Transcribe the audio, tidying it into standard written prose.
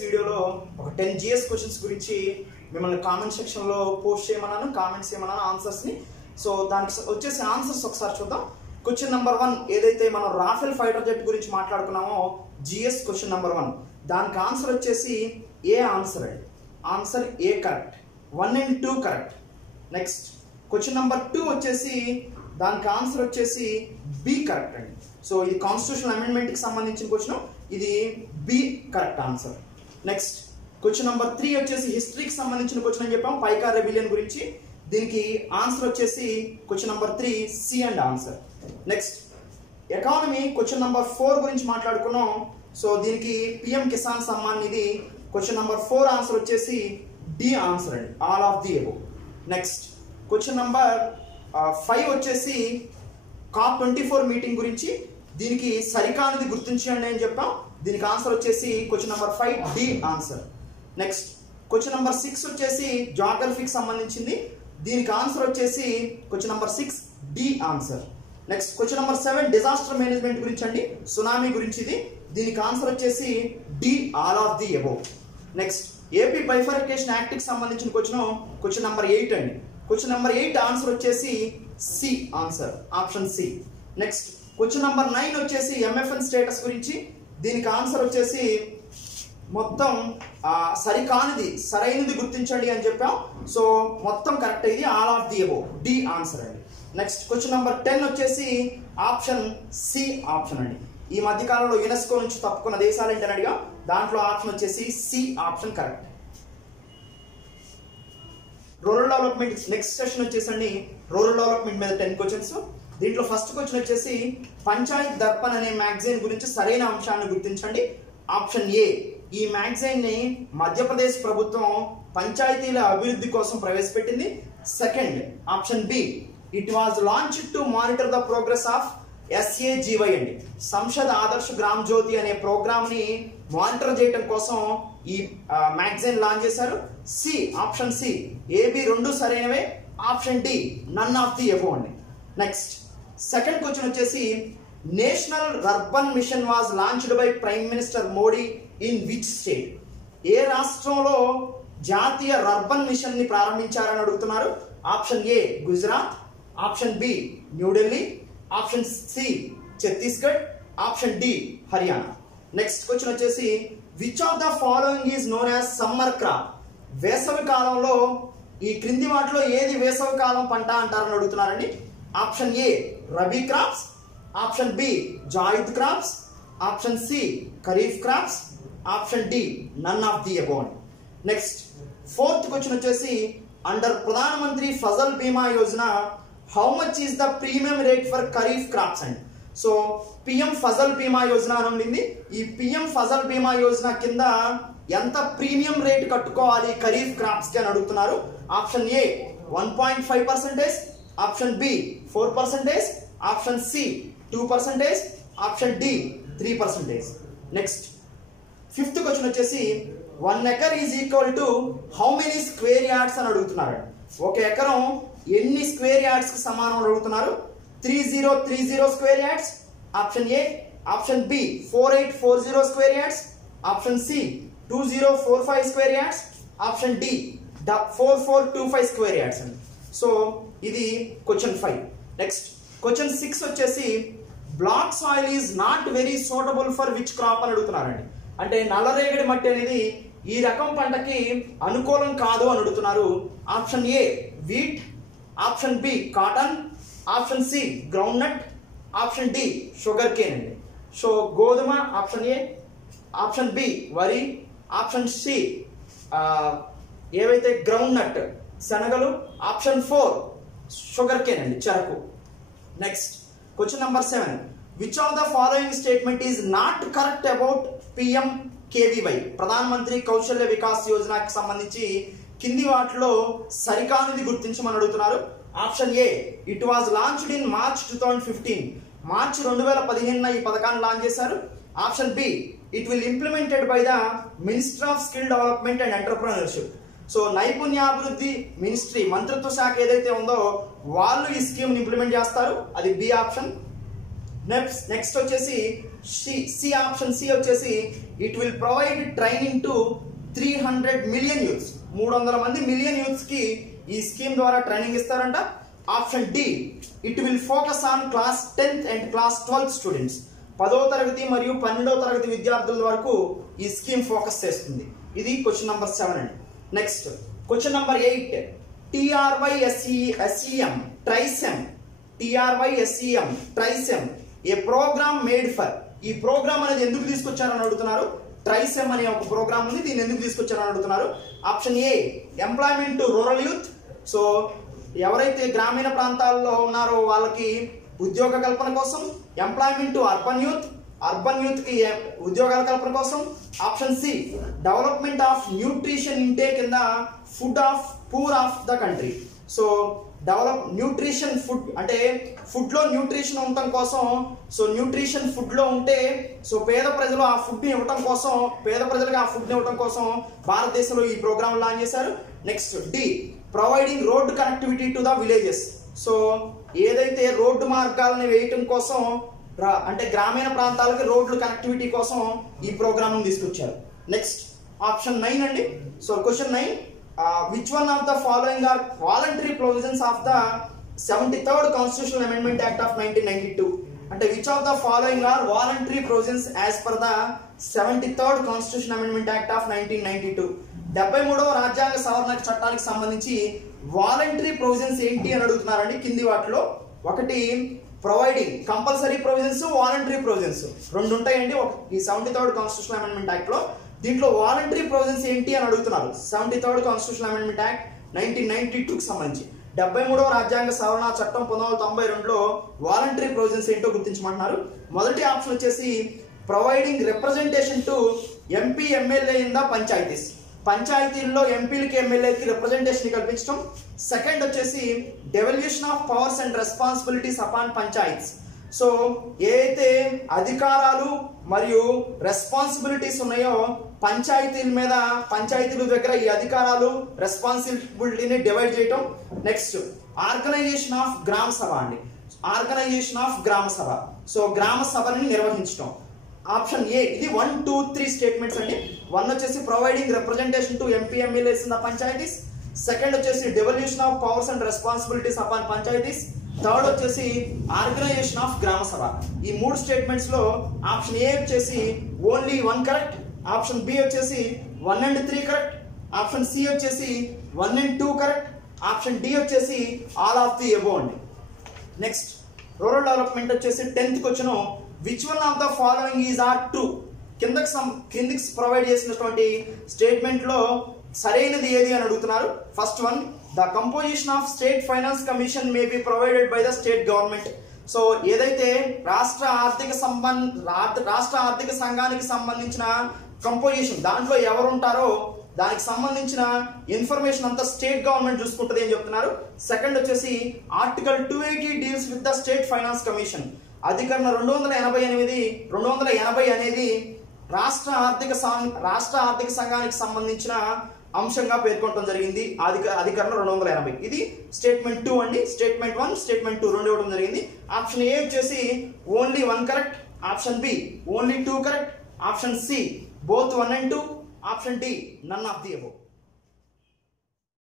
వీడియోలో ఒక 10 GS questions గురించి మిమ్మల్ని కామెంట్ సెక్షన్ లో పోస్ట్ చేయమన్నాను, కామెంట్స్ చేయమన్నాను ఆన్సర్స్ ని. సో దానికి వచ్చేసి ఆన్సర్స్ ఒకసారి చూద్దాం. క్వశ్చన్ నెంబర్ 1 ఏదైతే మనం రాఫెల్ ఫైటర్ జెట్ గురించి మాట్లాడుకున్నామో జిఎస్ క్వశ్చన్ నెంబర్ 1, దానికి ఆన్సర్ వచ్చేసి ఏ ఆన్సర్ అండి. Answer A correct, 1 and 2 correct. Next question number 2 వచ్చేసి దానికి ఆన్సర్ వచ్చేసి బి కరెక్ట్ అండి. సో ఇది కాన్స్టిట్యూషన్ అమెండ్మెంట్ కి సంబంధించిన క్వశ్చన్, ఇది B correct answer. Next question number 3 వచ్చేసి హిస్టరీకి సంబంధించిన క్వశ్చన్ అని చెప్పాం, పైకా రెబిలియన్ గురించి. దీనికి ఆన్సర్ వచ్చేసి question number 3 C and answer. Next economy question number 4 గురించి మాట్లాడుకున్నాం. సో దీనికి PM Kisan Samman Nidhi question number 4 answer వచ్చేసి డి ఆన్సర్ అండి, all of the above. Next question number 5 వచ్చేసి COP24 మీటింగ్ గురించి. దీనికి సరికానిది గుర్తించండి అని చెప్పాం. దీనికి ఆన్సర్ వచ్చేసి question number 5 D answer. Next question number 6 వచ్చేసి జాగ్రఫీకి సంబంధించింది. దీనికి ఆన్సర్ వచ్చేసి question number 6 D answer. Next question number 7 disaster management గురించి అండి, సునామీ గురించి. దీనికి ఆన్సర్ వచ్చేసి D all of the above. Next AP bifurcation act కి సంబంధించిన క్వశ్చన్ నెంబర్ 8 అండి. క్వశ్చన్ నెంబర్ 8 ఆన్సర్ వచ్చేసి C answer, option C. Next question number 9 వచ్చేసి ఎంఎఫ్ఎన్ స్టేటస్ గురించి. దీనికి ఆన్సర్ వచ్చేసి మొత్తం సరికానిది సరైనది గుర్తించండి అని చెప్పాం. సో మొత్తం కరెక్ట్, ఇది all of the above, D answer అండి. నెక్స్ట్ క్వశ్చన్ నెంబర్ 10 వచ్చేసి ఆప్షన్ సి ఆప్షన్ అండి. ఈ మధ్య కాలంలో యునెస్కో నుంచి తప్పుకున్న దేశాలు ఏంటని అడిగా, దాంట్లో ఆప్షన్ వచ్చేసి C option correct. Rural development next session వచ్చేసండి రూరల్ డెవలప్మెంట్ మీద 10 క్వశ్చన్స్. దీంట్లో ఫస్ట్ క్వశ్చన్ వచ్చేసి పంచాయత్ దర్పణ్ అనే మ్యాగజైన్ గురించి సరైన అంశాన్ని గుర్తించండి. ఆప్షన్ ఏ, ఈ మ్యాగజైన్ ని మధ్యప్రదేశ్ ప్రభుత్వం పంచాయతీల అభివృద్ధి కోసం ప్రవేశపెట్టింది. Second option B, it was launched to monitor the progress of SAGY అండి, సంసద్ ఆదర్శ్ గ్రామ్ జ్యోతి అనే ప్రోగ్రామ్ ని మానిటర్ చేయడం కోసం ఈ మ్యాగజైన్ లాంచ్ చేశారు. సి ఆప్షన్ సి, ఏబి రెండు సరైనవే. Option D none of the above అండి. నెక్స్ట్ సెకండ్ క్వశ్చన్ వచ్చేసి National Urban Mission was launched by Prime Minister Modi in which state, ఏ రాష్ట్రంలో జాతీయ అర్బన్ మిషన్ ని ప్రారంభించారని అడుగుతున్నారు. Option A Gujarat, option B New Delhi, option C Chhattisgarh, option D Haryana. Next question వచ్చేసి which of the following is known as summer crop, వేసవి కాలంలో ఈ క్రింది వాటిలో ఏది వేసవి కాలం పంట అంటారని అడుగుతున్నారండి. Option A rabi crops, option B zaid crops, option C kharif crops, option D none of the above. Next fourth question వచ్చేసి under Pradhan Mantri Fasal Bima Yojana how much is the premium rate for kharif crops అండి. సో పిఎం ఫసల్ బీమా యోజన అని ఉండింది. ఈ పిఎం ఫసల్ బీమా యోజన కింద ఎంత ప్రీమియం రేట్ కట్టుకోవాలి kharif crops కి అని అడుగుతున్నారు. Option A 1.5%, option B 4%, option C 2%, option D 3%. Next fifth question వచ్చేసి 1 acre is equal to how many square yards అని అడుగుతున్నారు. ఒక ఎకరం ఎన్ని స్క్వేర్ యార్డ్స్ కి సమానం అడుగుతున్నారు. 3030 square yards, option A. Option B 4840 square yards, option C 2045 square yards, option D 4425 square yards అండి. సో ఇది క్వశ్చన్ 5. నెక్స్ట్ క్వశ్చన్ 6 వచ్చేసి black soil is not very suitable for which crop అని అడుగుతున్నారండి. అంటే నల్లరేగడి మట్టి అనేది ఈ రకం పంటకి అనుకూలం కాదు అని అడుగుతున్నారు. Option A wheat, option B cotton, option C groundnut, option D sugarcane అండి. సో గోధుమ ఆప్షన్ ఏ, ఆప్షన్ బి వరి, ఆప్షన్ సి ఏవైతే గ్రౌండ్ నట్ శనగలు, ఆప్షన్ 4 షుగర్ కేన్ అండి, చెరకు. Next question number 7 which of the following statement is not correct about PMKVY, Pradhan మంత్రి కౌశల్య వికాస్ యోజనకి సంబంధించి కింది వాటిలో సరికానిది గుర్తించమని అడుగుతున్నారు. Option A it was launched in March 2015, March 2015 ఈ పథకాన్ని లాంచ్ చేశారు. Option B it will implemented by the minister of skill development and entrepreneurship. So నైపుణ్యాభివృద్ధి మినిస్ట్రీ మంత్రిత్వ శాఖ ఏదైతే ఉందో వాళ్ళు ఈ స్కీమ్ ఇంప్లిమెంట్ చేస్తారు, అది బి ఆప్షన్. నెక్స్ట్ వచ్చేసి సి ఆప్షన్ సి వచ్చేసి it will provide training to 300 million youths. 300 మంది మిలియన్ యూత్స్ కి ఈ స్కీమ్ ద్వారా ట్రైనింగ్ ఇస్తారంట. Option D it will focus on class 10th and class 12th students. 10వ తరగతి మరియు 12వ తరగతి విద్యార్థుల వరకు ఈ స్కీమ్ ఫోకస్ చేస్తుంది. ఇది క్వశ్చన్ నంబర్ 7 అండి. Next question number 8 TRYSEM TRYSEM a programme made for. ఈ ప్రోగ్రామ్ అనేది ఎందుకు తీసుకొచ్చారని అడుగుతున్నారు. ట్రైసెమ్ అనే ఒక ప్రోగ్రామ్ ఉంది, దీన్ని ఎందుకు తీసుకొచ్చారని అడుగుతున్నారు. Option A employment to rural youth. So ఎవరైతే గ్రామీణ ప్రాంతాల్లో ఉన్నారో వాళ్ళకి ఉద్యోగ కల్పన కోసం. ఎంప్లాయ్మెంట్ టు అర్బన్ యూత్ కి ఉద్యోగాల కల్పన కోసం. Option C development of nutrition intake in the food of poor of the country. So nutrition food అంటే ఫుడ్ లో న్యూట్రిషన్ ఉండటం కోసం. సో న్యూట్రిషన్ ఫుడ్ లో ఉంటే సో పేద ప్రజలకు ఆ ఫుడ్ ని ఇవ్వటం కోసం భారతదేశంలో ఈ ప్రోగ్రామ్ లాంచ్ చేశారు. Next D providing road connectivity to the villages. So ఏదైతే రోడ్డు మార్గాలను వేయటం కోసం అంటే గ్రామీణ ప్రాంతాలకి రోడ్లు కనెక్టివిటీ కోసం ఈ ప్రోగ్రామ్ తీసుకొచ్చారు. నెక్స్ట్ ఆప్షన్ 9 అండి. So question 9 which one of the following are voluntary provisions of the 73rd Constitutional Amendment Act of 1992? అంటే which of the following are voluntary provisions as per the 73rd Constitutional Amendment Act of 1992? 73వ రాజ్యాంగ సవరణ చట్టానికి సంబంధించి voluntary provisions ఏంటి అని అడుగుతున్నారండి. కింది వాటిలో ఒకటి providing compulsory provisions, voluntary provisions రెండు ఉంటాయండి ఈ 73rd Constitutional Amendment Act లో. దీంట్లో వాలంటరీ ప్రొవిజన్స్ ఏంటి అని అడుగుతున్నారు. 73rd Constitutional Amendment Act 1992కి సంబంధించి 73వ రాజ్యాంగ సవరణ చట్టం 1992లో వాలంటరీ ప్రొవిజన్స్ ఏంటో గుర్తించమంటున్నారు. మొదటి ఆప్షన్ వచ్చేసి providing representation to MP MLA in the panchayats. పంచాయతీల్లో ఎంపీలకి ఎమ్మెల్యేకి రిప్రజెంటేషన్ కల్పించడం. సెకండ్ వచ్చేసి devolution of powers and responsibilities upon panchayats. So ఏదైతే అధికారాలు మరియు రెస్పాన్సిబిలిటీస్ ఉన్నాయో పంచాయతీల దగ్గర ఈ అధికారాలు రెస్పాన్సిబిలిటీని డివైడ్ చేయటం. Next organisation of gram Sabha. So గ్రామ సభని నిర్వహించడం. ఆప్షన్ ఏ ఇది 1, 2, 3 స్టేట్మెంట్స్ అండి. 1 వచ్చేసి providing representation to MP MLAs in the panchayats. Second వచ్చేసి devolution of powers and responsibilities upon panchayats. Third వచ్చేసి ఆర్గనైజేషన్ ఆఫ్ గ్రామ సభ. ఈ 3 స్టేట్మెంట్స్ లో ఆప్షన్ ఏ వచ్చేసి ఓన్లీ 1 కరెక్ట్. ఆప్షన్ బి వచ్చేసి 1 and 3 కరెక్ట్. ఆప్షన్ సి వచ్చేసి 1 and 2 కరెక్ట్. ఆప్షన్ డి వచ్చేసి all of the above అండి. Next rural development వచ్చేసి 10th question which one of the following is are true. కిందకి provide చేసినటువంటి statement లో సరైనది ఏది అని అడుగుతున్నారు. First one the composition of state finance commission may be provided by the state government. So ఏదైతే రాష్ట్ర ఆర్థిక సంఘానికి సంబంధించిన కంపోజిషన్ దాంట్లో ఎవరు ఉంటారో దానికి సంబంధించిన ఇన్ఫర్మేషన్ అంతా స్టేట్ గవర్నమెంట్ చూసుకుంటుంది అని చెప్తున్నారు. సెకండ్ వచ్చేసి article 280 deals with the state finance commission. అధికరణ 280 అనేది రాష్ట్ర ఆర్థిక సంఘానికి సంబంధించిన అంశంగా పేర్కొనడం జరిగింది. అధికరణ 280. ఇది స్టేట్మెంట్ 2 అండి. స్టేట్మెంట్ 1, స్టేట్మెంట్ 2 రెండు ఇవ్వడం జరిగింది. ఆప్షన్ ఏ వచ్చేసి only 1 correct. Option B only 2 correct. Option C both 1 and 2. Option D none of the above.